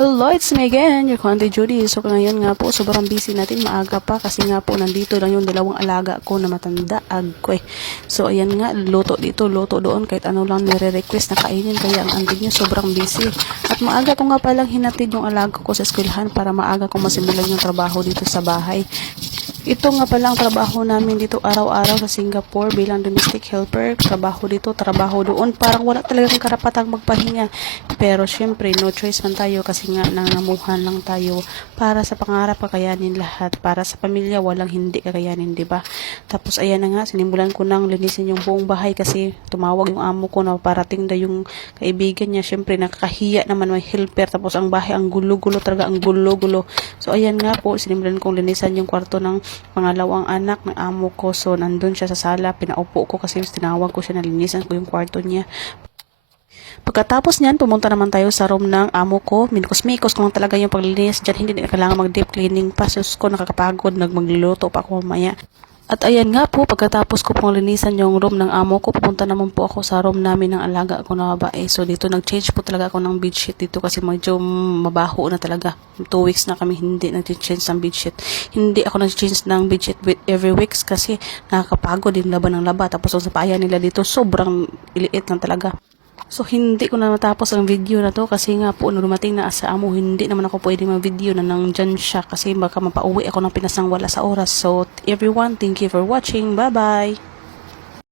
Hello, it's me again, your Conte Judy. So ngayon nga po, sobrang busy natin, maaga pa kasi nga po nandito lang yung dalawang alaga ko na matanda, agkoy. So ayan nga, luto dito, luto doon, kahit ano lang nire-request na kainin, kaya ang andin niya sobrang busy. At maaga ko nga palang hinatid yung alaga ko sa eskwelahan para maaga ko masimulan yung trabaho dito sa bahay. Ito nga pala ang trabaho namin dito araw-araw sa Singapore bilang domestic helper. Trabaho dito, trabaho doon. Parang wala talagang karapatang magpahinga. Pero syempre, no choice man tayo kasi nga nangamuhan lang tayo para sa pangarap kakayanin lahat. Para sa pamilya, walang hindi kakayanin, di ba? Tapos ayan na nga, sinimulan ko nang linisin yung buong bahay kasi tumawag yung amo ko na parating na yung kaibigan niya. Syempre, nakakahiya naman may helper. Tapos ang bahay, ang gulo-gulo talaga, ang gulo-gulo. So ayan nga po, sinimulan kong linisan yung kwarto ng pangalawang anak ng amo ko. So nandun siya sa sala, pinaupo ko kasi tinawag ko siya, nalinisan ko yung kwarto niya. Pagkatapos niyan, pumunta naman tayo sa room ng amo ko. Minikos-mikos ko lang talaga yung paglilinis dyan. Hindi na kailangan mag-deep cleaning pa. Sus ko, nakakapagod. Magluluto pa ako mamaya. At ayan nga po, pagkatapos ko pong linisan yung room ng amo ko, pupunta naman po ako sa room namin ng alaga ko na babae. So dito nag-change po talaga ako ng bedsheet dito kasi medyo mabaho na talaga. 2 weeks na kami hindi nag-change ng bedsheet. Hindi ako nag-change ng bedsheet every weeks kasi nakakapagod din laban ng laba. Tapos ang sapayan nila dito sobrang iliit lang talaga. So, hindi ko na matapos ang video na to kasi nga po, nung dumating na sa amo, hindi naman ako pwede mag-video na nandyan siya kasi baka mapauwi ako ng pinasang wala sa oras. So, everyone, thank you for watching. Bye-bye!